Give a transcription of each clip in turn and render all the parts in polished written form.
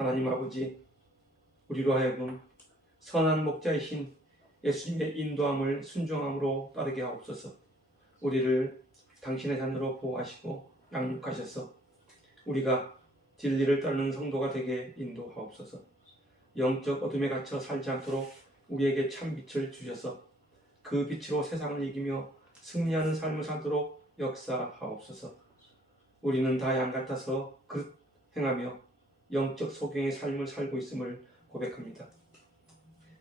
하나님 아버지, 우리로 하여금 선한 목자이신 예수님의 인도함을 순종함으로 따르게 하옵소서. 우리를 당신의 자녀로 보호하시고 양육하셔서 우리가 진리를 따르는 성도가 되게 인도하옵소서. 영적 어둠에 갇혀 살지 않도록 우리에게 참 빛을 주셔서 그 빛으로 세상을 이기며 승리하는 삶을 살도록 역사하옵소서. 우리는 다 양 같아서 그 행하며 영적 소경의 삶을 살고 있음을 고백합니다.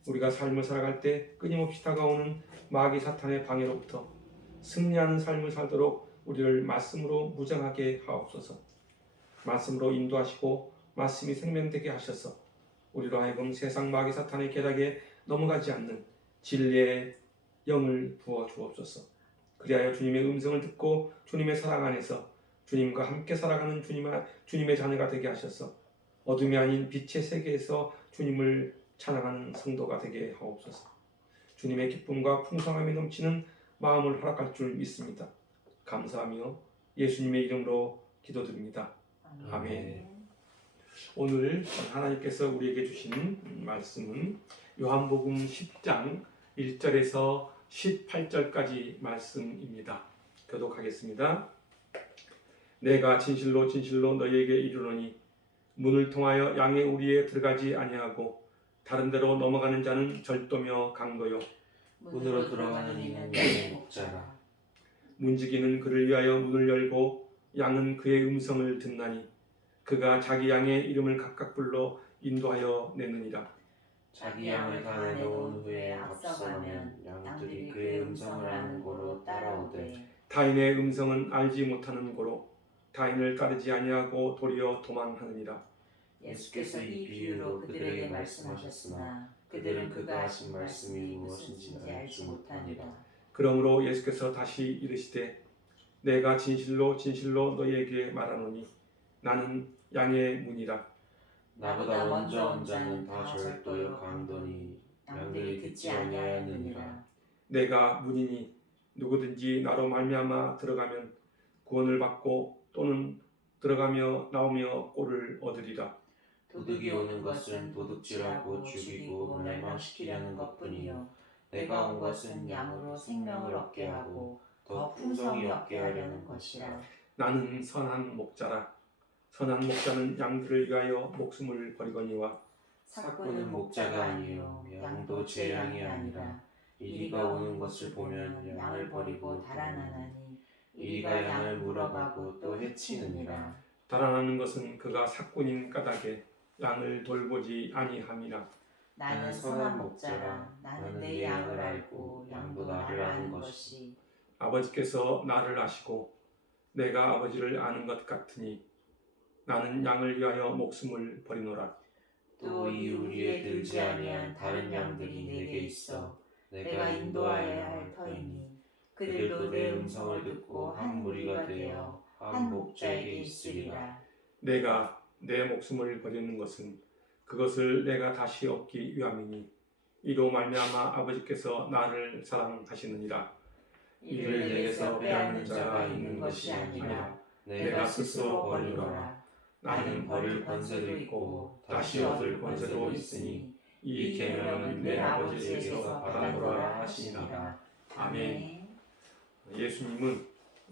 우리가 삶을 살아갈 때 끊임없이 다가오는 마귀 사탄의 방해로부터 승리하는 삶을 살도록 우리를 말씀으로 무장하게 하옵소서. 말씀으로 인도하시고 말씀이 생명되게 하셔서 우리로 하여금 세상 마귀 사탄의 계략에 넘어가지 않는 진리의 영을 부어 주옵소서. 그리하여 주님의 음성을 듣고 주님의 사랑 안에서 주님과 함께 살아가는 주님의 자녀가 되게 하셔서 어둠이 아닌 빛의 세계에서 주님을 찬양하는 성도가 되게 하옵소서. 주님의 기쁨과 풍성함이 넘치는 마음을 허락할 줄 믿습니다. 감사하며 예수님의 이름으로 기도드립니다. 아멘. 오늘 하나님께서 우리에게 주신 말씀은 요한복음 10장 1절에서 18절까지 말씀입니다. 교독하겠습니다. 내가 진실로 진실로 너희에게 이르노니 문을 통하여 양의 우리에 들어가지 아니하고 다른 데로 넘어가는 자는 절도며 강도요 문으로 들어가는 이는 양의 목자라. 문지기는 그를 위하여 문을 열고 양은 그의 음성을 듣나니 그가 자기 양의 이름을 각각 불러 인도하여 내느니라. 자기 양을 다 내놓은 후에 앞서가면 양들이 그의 음성을 아는 고로 따라오되 타인의 음성은 알지 못하는 고로 타인을 따르지 아니하고 도리어 도망하느니라. 예수께서 이 비유로 그들에게 말씀하셨으나 그들은 그가 하신 말씀이 무엇인지 알지 못하니라. 그러므로 예수께서 다시 이르시되 내가 진실로 진실로 너희에게 말하노니 나는 양의 문이라. 나보다 먼저 온 자는 다 절도요 강도니 양들이 듣지 아니하였느니라. 내가 문이니 누구든지 나로 말미암아 들어가면 구원을 받고 또는 들어가며 나오며 꼴을 얻으리라. 도둑이 오는 것은 도둑질하고 죽이고 멸망시키려는 것뿐이요 내가 온 것은 양으로 생명을 얻게 하고 더 풍성히 얻게 하려는 것이라. 나는 선한 목자라. 선한 목자는 양들을 위하여 목숨을 버리거니와 삭구는 목자가 아니요 양도 제 양이 아니라 이리가 오는 것을 보면 양을 버리고 달아나나니 이리가 양을 물어가고 또 해치느니라. 달아나는 것은 그가 삭군인 까닭에 양을 돌보지 아니함이라. 나는 선한 목자라. 나는 내 양을 알고 양도 나를 아는 것이. 아버지께서 나를 아시고 내가 아버지를 아는 것 같으니 나는 양을 위하여 목숨을 버리노라. 또 이 우리에 들지 아니한 다른 양들이 내게 있어 내가 인도하여야 할 터이니 그들도 내 음성을 듣고 한 무리가 되어 한 목자에게 있으리라. 내가 내 목숨을 버리는 것은 그것을 내가 다시 얻기 위함이니 이로 말미암아 아버지께서 나를 사랑하시느니라. 이를 내게서 빼앗는 자가 있는 것이 아니라 내가 스스로 버리노라. 나는 버릴 권세도 있고 다시 얻을 권세도 있으니 이 계명은 내 아버지에게서 받았노라 하시니라. 아멘. 예수님은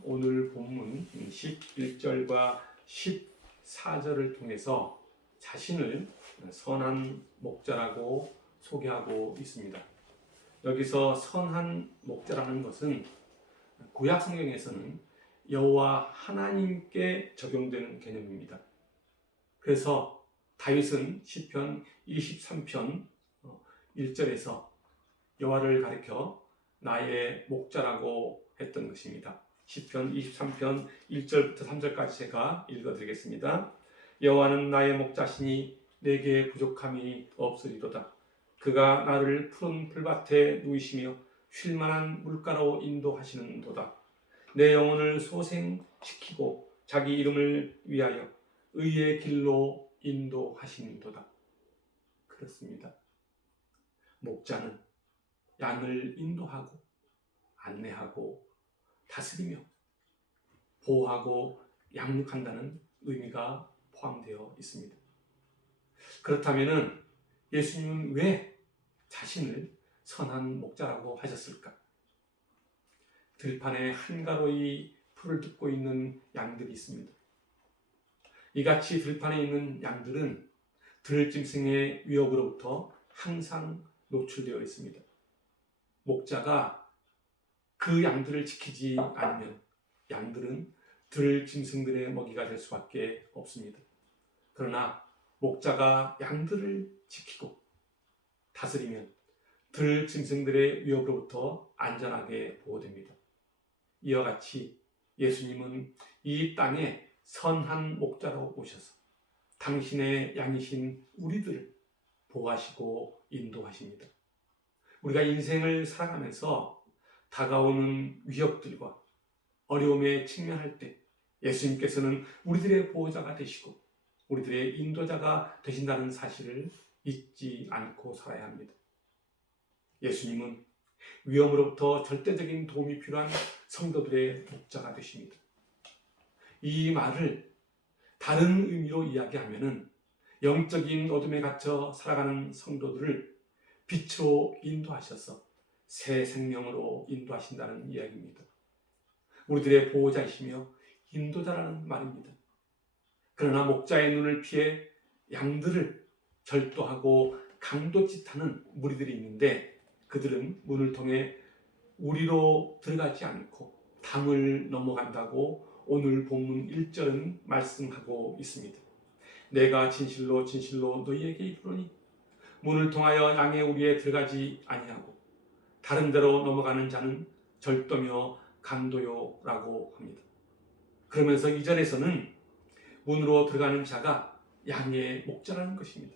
오늘 본문 11절과 14절을 통해서 자신을 선한 목자라고 소개하고 있습니다. 여기서 선한 목자라는 것은 구약 성경에서는 여호와 하나님께 적용되는 개념입니다. 그래서 다윗은 시편 23편 1절에서 여호와를 가리켜 나의 목자라고 했던 것입니다. 시편 23편 1절부터 3절까지 제가 읽어드리겠습니다. 여호와는 나의 목자시니 내게 부족함이 없으리로다. 그가 나를 푸른 풀밭에 누이시며 쉴만한 물가로 인도하시는도다. 내 영혼을 소생시키고 자기 이름을 위하여 의의 길로 인도하시는도다. 그렇습니다. 목자는 양을 인도하고 안내하고 다스리며 보호하고 양육한다는 의미가 포함되어 있습니다. 그렇다면 예수님은 왜 자신을 선한 목자라고 하셨을까? 들판에 한가로이 풀을 듣고 있는 양들이 있습니다. 이같이 들판에 있는 양들은 들짐승의 위협으로부터 항상 노출되어 있습니다. 목자가 그 양들을 지키지 않으면 양들은 들짐승들의 먹이가 될 수밖에 없습니다. 그러나 목자가 양들을 지키고 다스리면 들짐승들의 위협으로부터 안전하게 보호됩니다. 이와 같이 예수님은 이 땅에 선한 목자로 오셔서 당신의 양이신 우리들을 보호하시고 인도하십니다. 우리가 인생을 살아가면서 다가오는 위협들과 어려움에 직면할 때 예수님께서는 우리들의 보호자가 되시고 우리들의 인도자가 되신다는 사실을 잊지 않고 살아야 합니다. 예수님은 위험으로부터 절대적인 도움이 필요한 성도들의 목자가 되십니다. 이 말을 다른 의미로 이야기하면은 영적인 어둠에 갇혀 살아가는 성도들을 빛으로 인도하셔서 새 생명으로 인도하신다는 이야기입니다. 우리들의 보호자이시며 인도자라는 말입니다. 그러나 목자의 눈을 피해 양들을 절도하고 강도짓하는 무리들이 있는데 그들은 문을 통해 우리로 들어가지 않고 담을 넘어간다고 오늘 본문 1절은 말씀하고 있습니다. 내가 진실로 진실로 너희에게 이르노니 문을 통하여 양의 우리에 들어가지 아니하고 다른 데로 넘어가는 자는 절도며 강도요라고 합니다. 그러면서 2절에서는 문으로 들어가는 자가 양의 목자라는 것입니다.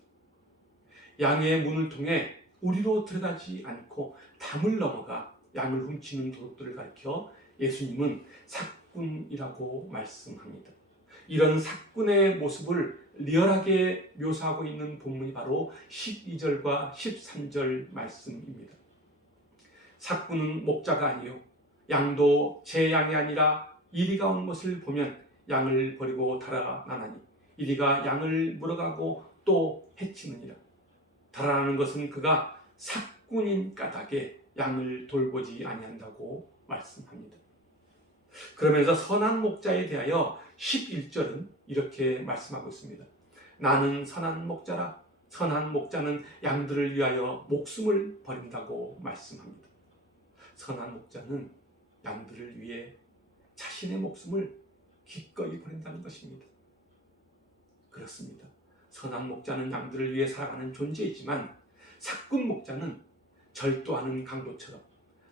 양의 문을 통해 우리로 들어가지 않고 담을 넘어가 양을 훔치는 도둑들을 가리켜 예수님은 삭군이라고 말씀합니다. 이런 삭군의 모습을 리얼하게 묘사하고 있는 본문이 바로 12절과 13절 말씀입니다. 삭군은 목자가 아니요 양도 제 양이 아니라 이리가 온 것을 보면 양을 버리고 달아나나니 이리가 양을 물어가고 또 해치느니라. 달아나는 것은 그가 삭군인 까닭에 양을 돌보지 아니한다고 말씀합니다. 그러면서 선한 목자에 대하여 11절은 이렇게 말씀하고 있습니다. 나는 선한 목자라. 선한 목자는 양들을 위하여 목숨을 버린다고 말씀합니다. 선한 목자는 양들을 위해 자신의 목숨을 기꺼이 버린다는 것입니다. 그렇습니다. 선한 목자는 양들을 위해 살아가는 존재이지만 삭군 목자는 절도하는 강도처럼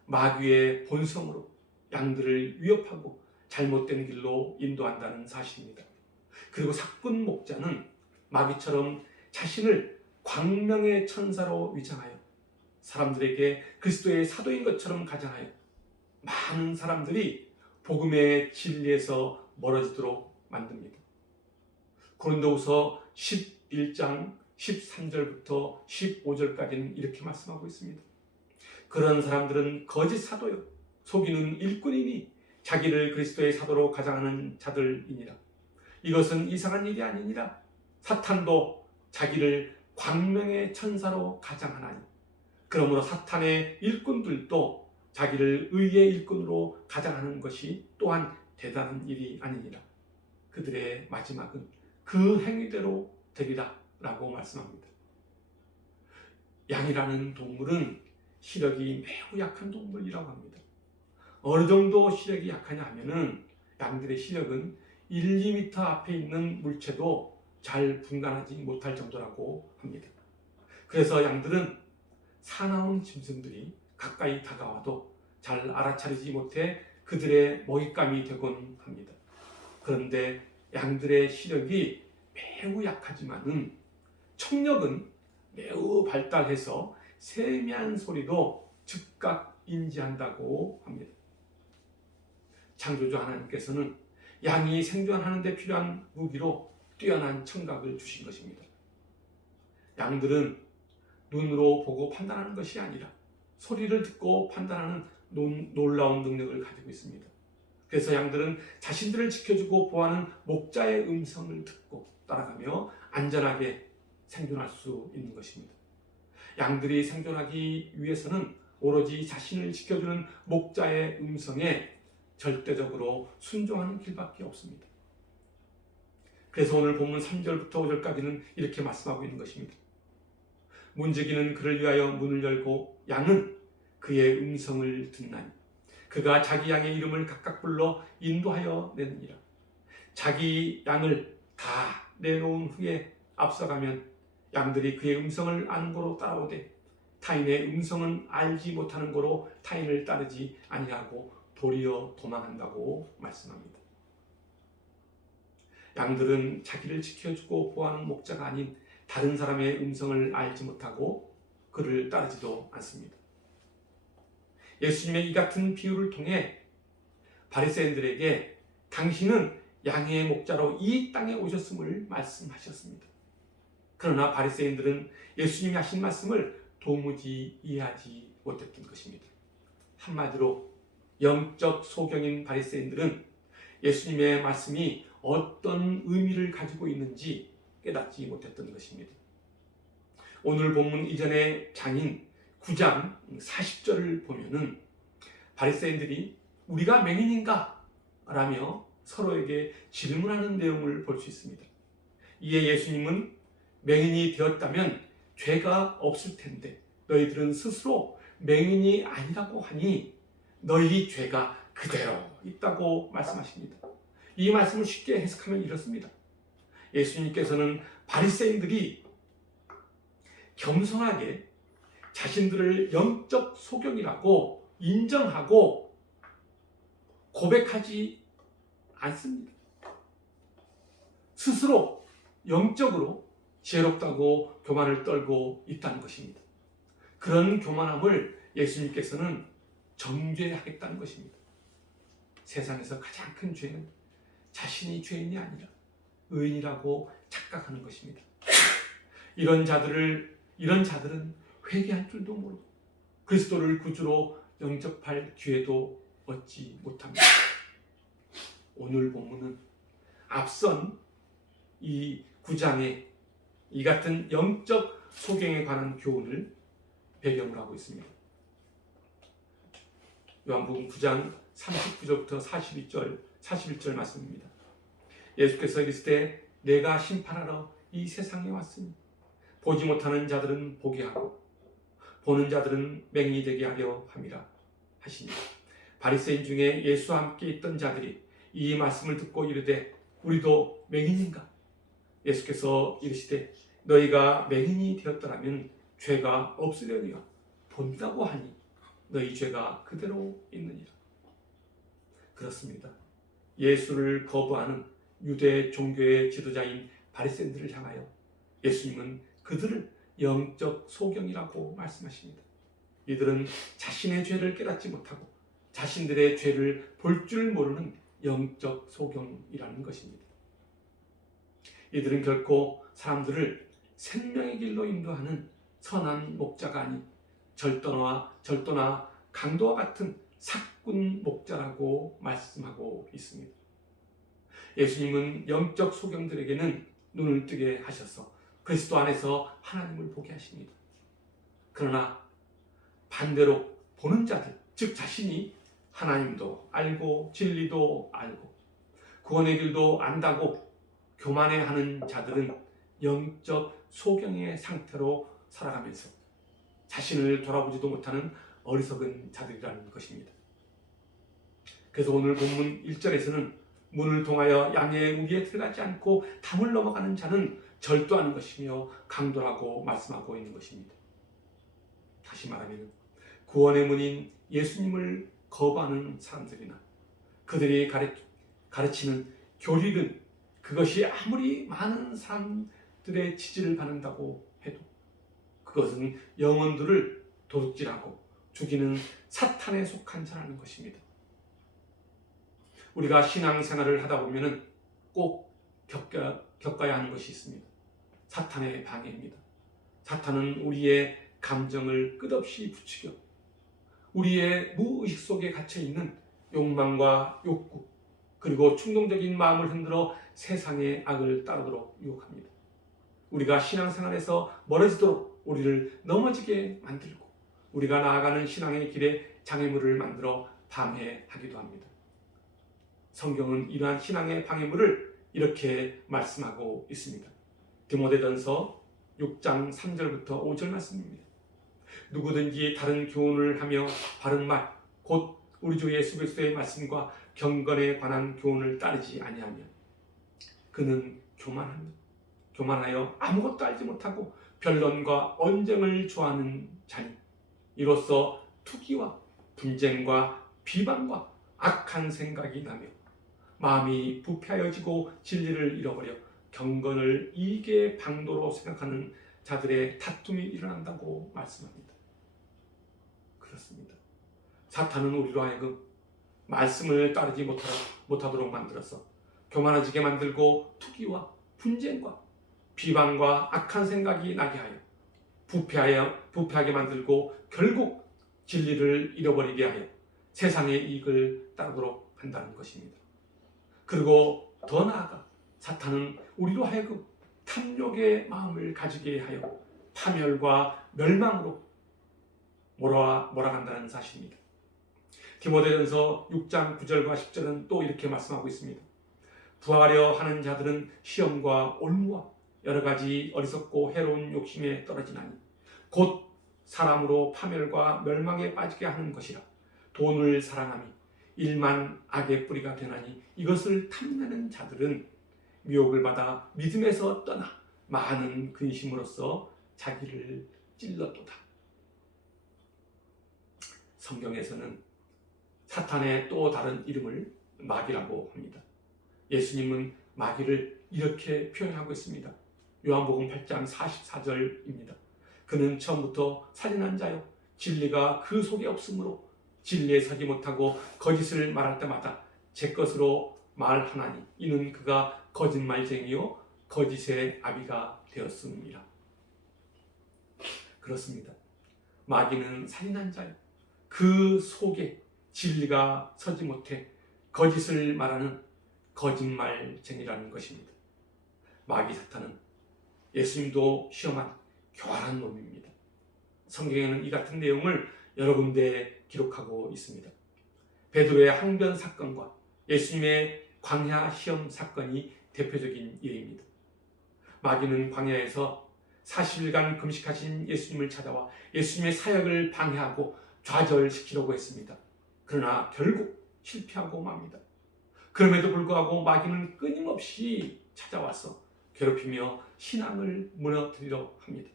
마귀의 본성으로 양들을 위협하고 잘못된 길로 인도한다는 사실입니다. 그리고 삭군 목자는 마귀처럼 자신을 광명의 천사로 위장하여 사람들에게 그리스도의 사도인 것처럼 가장하여 많은 사람들이 복음의 진리에서 멀어지도록 만듭니다. 고린도후서 11장 13절부터 15절까지는 이렇게 말씀하고 있습니다. 그런 사람들은 거짓 사도요 속이는 일꾼이니 자기를 그리스도의 사도로 가장하는 자들이니라. 이것은 이상한 일이 아니니라. 사탄도 자기를 광명의 천사로 가장하나니 그러므로 사탄의 일꾼들도 자기를 의의 일꾼으로 가장하는 것이 또한 대단한 일이 아니니라. 그들의 마지막은 그 행위대로 되리라 라고 말씀합니다. 양이라는 동물은 시력이 매우 약한 동물이라고 합니다. 어느 정도 시력이 약하냐 하면은 양들의 시력은 1, 2m 앞에 있는 물체도 잘 분간하지 못할 정도라고 합니다. 그래서 양들은 사나운 짐승들이 가까이 다가와도 잘 알아차리지 못해 그들의 먹잇감이 되곤 합니다. 그런데 양들의 시력이 매우 약하지만은 청력은 매우 발달해서 세미한 소리도 즉각 인지한다고 합니다. 창조주 하나님께서는 양이 생존하는 데 필요한 무기로 뛰어난 청각을 주신 것입니다. 양들은 눈으로 보고 판단하는 것이 아니라 소리를 듣고 판단하는 놀라운 능력을 가지고 있습니다. 그래서 양들은 자신들을 지켜주고 보호하는 목자의 음성을 듣고 따라가며 안전하게 생존할 수 있는 것입니다. 양들이 생존하기 위해서는 오로지 자신을 지켜주는 목자의 음성에 절대적으로 순종하는 길밖에 없습니다. 그래서 오늘 본문 3절부터 5절까지는 이렇게 말씀하고 있는 것입니다. 문지기는 그를 위하여 문을 열고 양은 그의 음성을 듣나니 그가 자기 양의 이름을 각각 불러 인도하여 내느니라. 자기 양을 다 내놓은 후에 앞서가면 양들이 그의 음성을 아는 고로 따라오되 타인의 음성은 알지 못하는 고로 타인을 따르지 아니하고 도리어 도망한다고 말씀합니다. 양들은 자기를 지켜주고 보호하는 목자가 아닌 다른 사람의 음성을 알지 못하고 그를 따르지도 않습니다. 예수님의 이 같은 비유를 통해 바리새인들에게 당신은 양의 목자로 이 땅에 오셨음을 말씀하셨습니다. 그러나 바리새인들은 예수님이 하신 말씀을 도무지 이해하지 못했던 것입니다. 한마디로 영적 소경인 바리새인들은 예수님의 말씀이 어떤 의미를 가지고 있는지 깨닫지 못했던 것입니다. 오늘 본문 이전의 장인 9장 40절을 보면은 바리새인들이 우리가 맹인인가? 라며 서로에게 질문하는 내용을 볼 수 있습니다. 이에 예수님은 맹인이 되었다면 죄가 없을 텐데 너희들은 스스로 맹인이 아니라고 하니 너희 죄가 그대로 있다고 말씀하십니다. 이 말씀을 쉽게 해석하면 이렇습니다. 예수님께서는 바리새인들이 겸손하게 자신들을 영적 소경이라고 인정하고 고백하지 않습니다. 스스로 영적으로 지혜롭다고 교만을 떨고 있다는 것입니다. 그런 교만함을 예수님께서는 정죄하겠다는 것입니다. 세상에서 가장 큰 죄는 자신이 죄인이 아니라 의인이라고 착각하는 것입니다. 이런 자들은 회개할 줄도 모르고 그리스도를 구주로 영접할 기회도 얻지 못합니다. 오늘 본문은 앞선 이 9장의 이 같은 영적 소경에 관한 교훈을 배경으로 하고 있습니다. 요한복음 9장 39절부터 41절 말씀입니다. 예수께서 이르시되 내가 심판하러 이 세상에 왔으니 보지 못하는 자들은 보게 하고 보는 자들은 맹인이 되게 하려 함이라 하시니 바리새인 중에 예수와 함께 있던 자들이 이 말씀을 듣고 이르되 우리도 맹인인가? 예수께서 이르시되 너희가 맹인이 되었더라면 죄가 없으려니와 본다고 하니 너희 죄가 그대로 있느니라. 그렇습니다. 예수를 거부하는 유대 종교의 지도자인 바리새인들을 향하여 예수님은 그들을 영적 소경이라고 말씀하십니다. 이들은 자신의 죄를 깨닫지 못하고 자신들의 죄를 볼 줄 모르는 영적 소경이라는 것입니다. 이들은 결코 사람들을 생명의 길로 인도하는 선한 목자가 아닌 절도나 강도와 같은 사꾼 목자라고 말씀하고 있습니다. 예수님은 영적 소경들에게는 눈을 뜨게 하셔서 그리스도 안에서 하나님을 보게 하십니다. 그러나 반대로 보는 자들, 즉 자신이 하나님도 알고 진리도 알고 구원의 길도 안다고 교만해하는 자들은 영적 소경의 상태로 살아가면서 자신을 돌아보지도 못하는 어리석은 자들이라는 것입니다. 그래서 오늘 본문 1절에서는 문을 통하여 양의 무리에 들어가지 않고 담을 넘어가는 자는 절도하는 것이며 강도라고 말씀하고 있는 것입니다. 다시 말하면 구원의 문인 예수님을 거부하는 사람들이나 그들이 가르치는 교리는 그것이 아무리 많은 사람들의 지지를 받는다고 해도 그것은 영혼들을 도둑질하고 죽이는 사탄에 속한 자라는 것입니다. 우리가 신앙생활을 하다 보면 꼭 겪어야 하는 것이 있습니다. 사탄의 방해입니다. 사탄은 우리의 감정을 끝없이 부추겨 우리의 무의식 속에 갇혀있는 욕망과 욕구 그리고 충동적인 마음을 흔들어 세상의 악을 따르도록 유혹합니다. 우리가 신앙생활에서 멀어지도록 우리를 넘어지게 만들고 우리가 나아가는 신앙의 길에 장애물을 만들어 방해하기도 합니다. 성경은 이러한 신앙의 방해물을 이렇게 말씀하고 있습니다. 디모데전서 6장 3절부터 5절 말씀입니다. 누구든지 다른 교훈을 하며 바른 말, 곧 우리 주 예수 그리스도의 말씀과 경건에 관한 교훈을 따르지 아니하며 그는 교만하여 아무것도 알지 못하고 변론과 언쟁을 좋아하는 자니 이로써 투기와 분쟁과 비방과 악한 생각이 나며 마음이 부패하여지고 진리를 잃어버려 경건을 이익의 방도로 생각하는 자들의 다툼이 일어난다고 말씀합니다. 그렇습니다. 사탄은 우리로 하여금 말씀을 따르지 못하도록 만들어서 교만해지게 만들고 투기와 분쟁과 비방과 악한 생각이 나게 하여 부패하게 만들고 결국 진리를 잃어버리게 하여 세상의 이익을 따르도록 한다는 것입니다. 그리고 더 나아가 사탄은 우리로 하여금 탐욕의 마음을 가지게 하여 파멸과 멸망으로 몰아간다는 사실입니다. 디모데전서 6장 9절과 10절은 또 이렇게 말씀하고 있습니다. 부하려 하는 자들은 시험과 올무와 여러 가지 어리석고 해로운 욕심에 떨어지나니 곧 사람으로 파멸과 멸망에 빠지게 하는 것이라. 돈을 사랑하며 일만 악의 뿌리가 되나니 이것을 탐내는 자들은 미혹을 받아 믿음에서 떠나 많은 근심으로써 자기를 찔렀도다. 성경에서는 사탄의 또 다른 이름을 마귀라고 합니다. 예수님은 마귀를 이렇게 표현하고 있습니다. 요한복음 8장 44절입니다. 그는 처음부터 살인한 자요 진리가 그 속에 없으므로 진리에 서지 못하고 거짓을 말할 때마다 제 것으로 말하나니 이는 그가 거짓말쟁이요 거짓의 아비가 되었습니다. 그렇습니다. 마귀는 살인한 자요 그 속에 진리가 서지 못해 거짓을 말하는 거짓말쟁이라는 것입니다. 마귀 사탄은 예수님도 시험한 교활한 놈입니다. 성경에는 이 같은 내용을 여러 군데 기록하고 있습니다. 베드로의 항변 사건과 예수님의 광야 시험 사건이 대표적인 예입니다. 마귀는 광야에서 40일간 금식하신 예수님을 찾아와 예수님의 사역을 방해하고 좌절시키려고 했습니다. 그러나 결국 실패하고 맙니다. 그럼에도 불구하고 마귀는 끊임없이 찾아와서 괴롭히며 신앙을 무너뜨리려 합니다.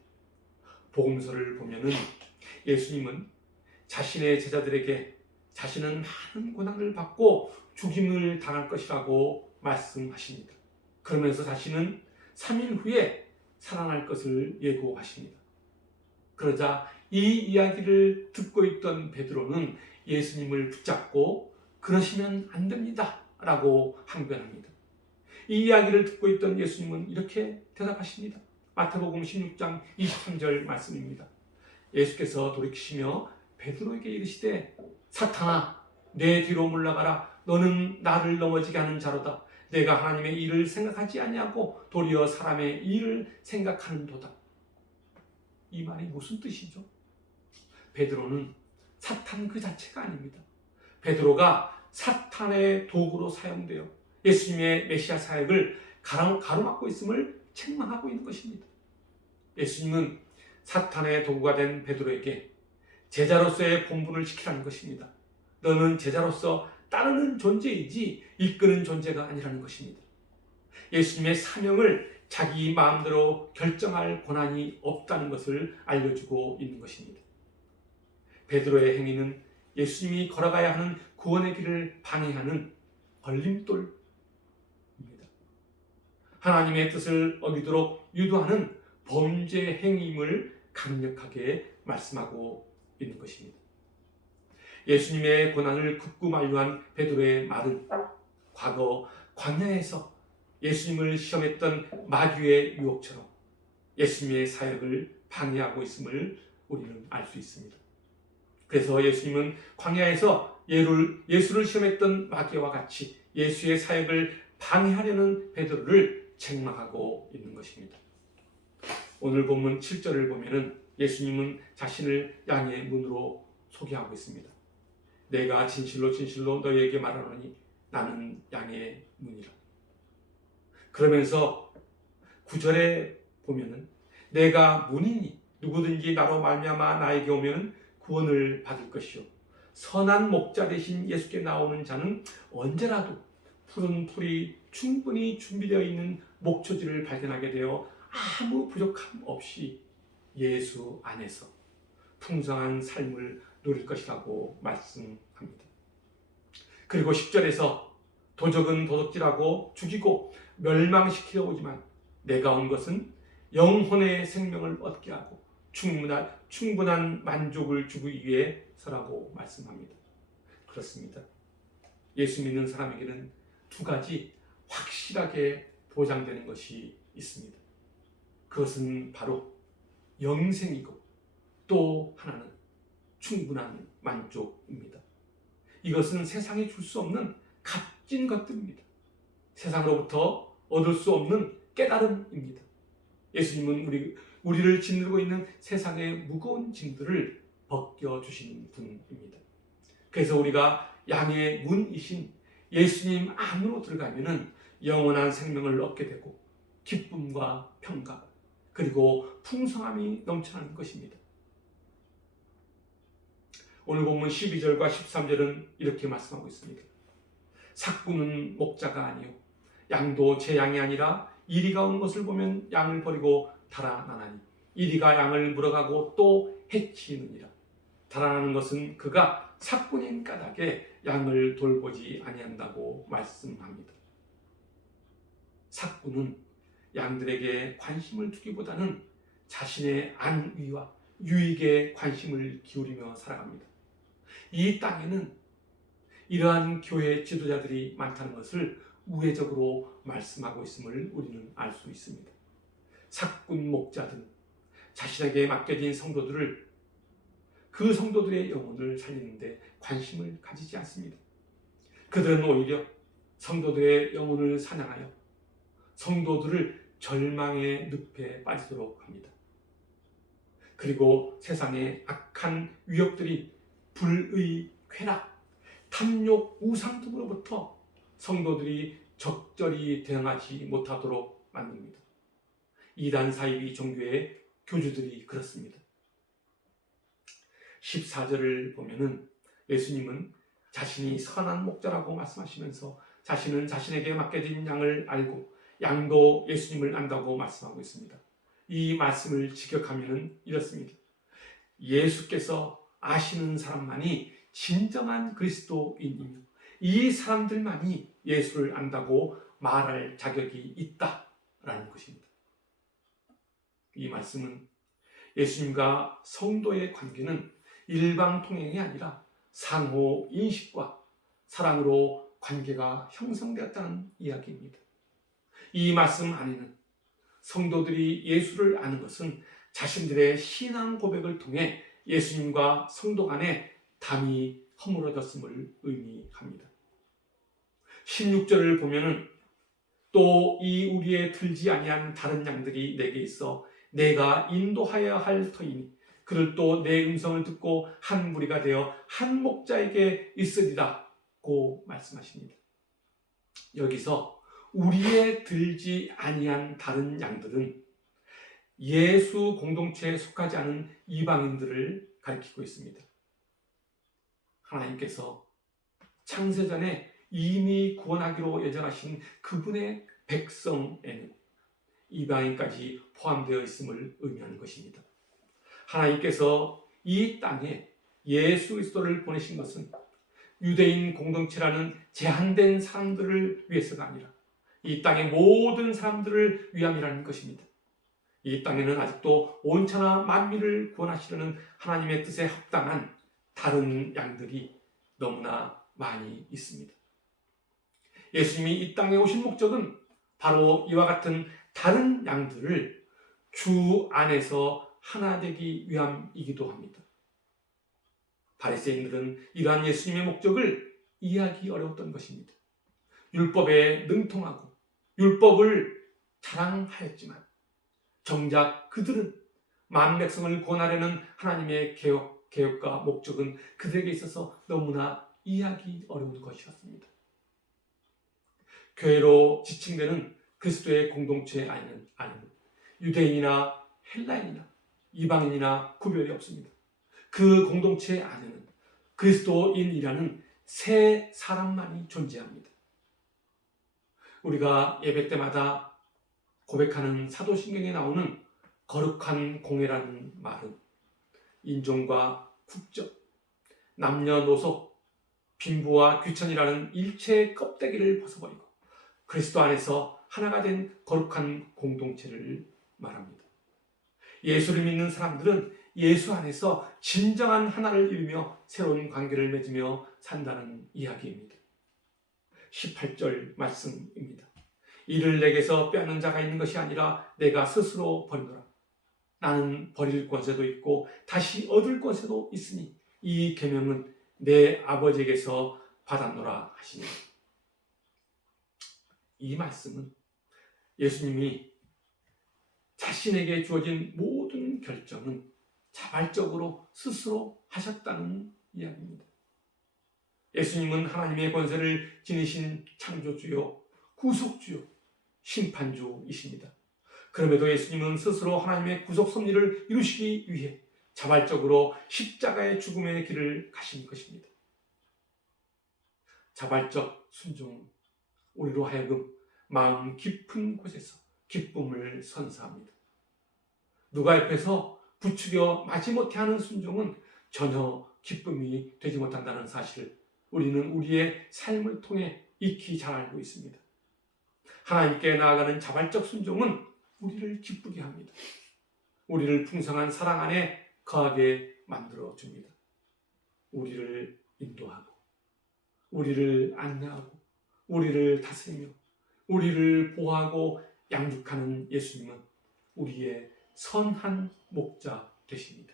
복음서를 보면은 예수님은 자신의 제자들에게 자신은 많은 고난을 받고 죽임을 당할 것이라고 말씀하십니다. 그러면서 자신은 3일 후에 살아날 것을 예고하십니다. 그러자 이 이야기를 듣고 있던 베드로는 예수님을 붙잡고 그러시면 안 됩니다 라고 항변합니다. 이 이야기를 듣고 있던 예수님은 이렇게 대답하십니다. 마태복음 16장 23절 말씀입니다. 예수께서 돌이키시며 베드로에게 이르시되 사탄아 내 뒤로 물러가라. 너는 나를 넘어지게 하는 자로다. 내가 하나님의 일을 생각하지 아니하고 도리어 사람의 일을 생각하는도다. 이 말이 무슨 뜻이죠? 베드로는 사탄 그 자체가 아닙니다. 베드로가 사탄의 도구로 사용되어 예수님의 메시아 사역을 가로막고 있음을 책망하고 있는 것입니다. 예수님은 사탄의 도구가 된 베드로에게 제자로서의 본분을 지키라는 것입니다. 너는 제자로서 따르는 존재이지 이끄는 존재가 아니라는 것입니다. 예수님의 사명을 자기 마음대로 결정할 권한이 없다는 것을 알려주고 있는 것입니다. 베드로의 행위는 예수님이 걸어가야 하는 구원의 길을 방해하는 걸림돌입니다. 하나님의 뜻을 어기도록 유도하는 범죄 행위임을 강력하게 말씀하고 있는 것입니다. 예수님의 고난을 극구 만류한 베드로의 말은 과거 광야에서 예수님을 시험했던 마귀의 유혹처럼 예수님의 사역을 방해하고 있음을 우리는 알 수 있습니다. 그래서 예수님은 광야에서 예수를 시험했던 마귀와 같이 예수의 사역을 방해하려는 베드로를 책망하고 있는 것입니다. 오늘 본문 7절을 보면은 예수님은 자신을 양의 문으로 소개하고 있습니다. 내가 진실로 진실로 너희에게 말하노니 나는 양의 문이라. 그러면서 9절에 보면은 내가 문이니 누구든지 나로 말미암아 나에게 오면 구원을 받을 것이요 선한 목자 대신 예수께 나오는 자는 언제라도 푸른 풀이 충분히 준비되어 있는 목초지를 발견하게 되어 아무 부족함 없이 예수 안에서 풍성한 삶을 누릴 것이라고 말씀합니다. 그리고 10절에서 도적은 도둑질하고 죽이고 멸망시키려 오지만 내가 온 것은 영혼의 생명을 얻게 하고 충분한 만족을 주기 위해서라고 말씀합니다. 그렇습니다. 예수 믿는 사람에게는 두 가지 확실하게 보장되는 것이 있습니다. 그것은 바로 영생이고 또 하나는 충분한 만족입니다. 이것은 세상이 줄 수 없는 값진 것들입니다. 세상으로부터 얻을 수 없는 깨달음입니다. 예수님은 우리를 짓누르고 있는 세상의 무거운 짐들을 벗겨주시는 분입니다. 그래서 우리가 양의 문이신 예수님 안으로 들어가면 영원한 생명을 얻게 되고 기쁨과 평강 그리고 풍성함이 넘쳐나는 것입니다. 오늘 본문 12절과 13절은 이렇게 말씀하고 있습니다. 삭구는 목자가 아니요 양도 제 양이 아니라 이리가 온 것을 보면 양을 버리고 달아나나니 이리가 양을 물어가고 또 해치느니라. 달아나는 것은 그가 삭군인 까닭에 양을 돌보지 아니한다고 말씀합니다. 삭군은 양들에게 관심을 두기보다는 자신의 안위와 유익에 관심을 기울이며 살아갑니다. 이 땅에는 이러한 교회 지도자들이 많다는 것을 우회적으로 말씀하고 있음을 우리는 알 수 있습니다. 삭군 목자들은 자신에게 맡겨진 성도들을 그 성도들의 영혼을 살리는데 관심을 가지지 않습니다. 그들은 오히려 성도들의 영혼을 사냥하여 성도들을 절망의 늪에 빠지도록 합니다. 그리고 세상의 악한 위협들이 불의, 쾌락, 탐욕, 우상 등으로부터 성도들이 적절히 대응하지 못하도록 만듭니다. 이단 사이비 종교의 교주들이 그렇습니다. 14절을 보면은 예수님은 자신이 선한 목자라고 말씀하시면서 자신은 자신에게 맡겨진 양을 알고 양도 예수님을 안다고 말씀하고 있습니다. 이 말씀을 직역하면은 이렇습니다. 예수께서 아시는 사람만이 진정한 그리스도인이며 이 사람들만이 예수를 안다고 말할 자격이 있다라는 것입니다. 이 말씀은 예수님과 성도의 관계는 일방통행이 아니라 상호 인식과 사랑으로 관계가 형성되었다는 이야기입니다. 이 말씀 안에는 성도들이 예수를 아는 것은 자신들의 신앙 고백을 통해 예수님과 성도 간에 담이 허물어졌음을 의미합니다. 16절을 보면은 또 이 우리에 들지 아니한 다른 양들이 내게 있어 내가 인도하여야 할 터이니 그를 또 내 음성을 듣고 한 무리가 되어 한 목자에게 있으리라고 말씀하십니다. 여기서 우리에 들지 아니한 다른 양들은 예수 공동체에 속하지 않은 이방인들을 가리키고 있습니다. 하나님께서 창세전에 이미 구원하기로 예정하신 그분의 백성에는 이방인까지 포함되어 있음을 의미하는 것입니다. 하나님께서 이 땅에 예수 그리스도를 보내신 것은 유대인 공동체라는 제한된 사람들을 위해서가 아니라 이 땅의 모든 사람들을 위함이라는 것입니다. 이 땅에는 아직도 온천하 만민을 구원하시려는 하나님의 뜻에 합당한 다른 양들이 너무나 많이 있습니다. 예수님이 이 땅에 오신 목적은 바로 이와 같은 다른 양들을 주 안에서 하나 되기 위함이기도 합니다. 바리새인들은 이러한 예수님의 목적을 이해하기 어려웠던 것입니다. 율법에 능통하고 율법을 자랑하였지만 정작 그들은 만 백성을 구원하려는 하나님의 계획과 목적은 그들에게 있어서 너무나 이해하기 어려운 것이었습니다. 교회로 지칭되는 그리스도의 공동체 안에는 유대인이나 헬라인이나 이방인이나 구별이 없습니다. 그 공동체 안에는 그리스도인이라는 세 사람만이 존재합니다. 우리가 예배 때마다 고백하는 사도신경에 나오는 거룩한 공예라는 말은 인종과 국적, 남녀노소, 빈부와 귀천이라는 일체의 껍데기를 벗어버리고 그리스도 안에서 하나가 된 거룩한 공동체를 말합니다. 예수를 믿는 사람들은 예수 안에서 진정한 하나를 이루며 새로운 관계를 맺으며 산다는 이야기입니다. 18절 말씀입니다. 이를 내게서 빼앗는 자가 있는 것이 아니라 내가 스스로 버리노라. 나는 버릴 권세도 있고 다시 얻을 권세도 있으니 이 계명은 내 아버지에게서 받았노라 하시니. 이 말씀은 예수님이 자신에게 주어진 모든 결정은 자발적으로 스스로 하셨다는 이야기입니다. 예수님은 하나님의 권세를 지니신 창조주요, 구속주요, 심판주이십니다. 그럼에도 예수님은 스스로 하나님의 구속 섭리를 이루시기 위해 자발적으로 십자가의 죽음의 길을 가신 것입니다. 자발적 순종은 우리로 하여금 마음 깊은 곳에서 기쁨을 선사합니다. 누가 옆에서 부추겨 마지못해 하는 순종은 전혀 기쁨이 되지 못한다는 사실을 우리는 우리의 삶을 통해 익히 잘 알고 있습니다. 하나님께 나아가는 자발적 순종은 우리를 기쁘게 합니다. 우리를 풍성한 사랑 안에 거하게 만들어줍니다. 우리를 인도하고 우리를 안내하고 우리를 다스리며 우리를 보호하고 양육하는 예수님은 우리의 선한 목자 되십니다.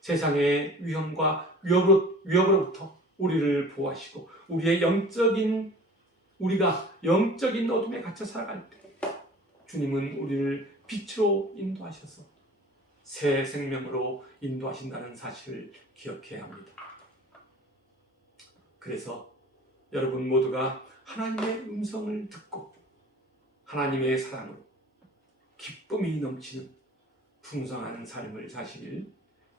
세상의 위험과 위협으로부터 우리를 보호하시고 우리가 영적인 어둠에 갇혀 살아갈 때 주님은 우리를 빛으로 인도하셔서 새 생명으로 인도하신다는 사실을 기억해야 합니다. 그래서 여러분 모두가 하나님의 음성을 듣고 하나님의 사랑으로 기쁨이 넘치는 풍성한 삶을 사시길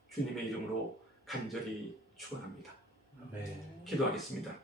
주님의 이름으로 간절히 축원합니다. 아멘. 기도하겠습니다.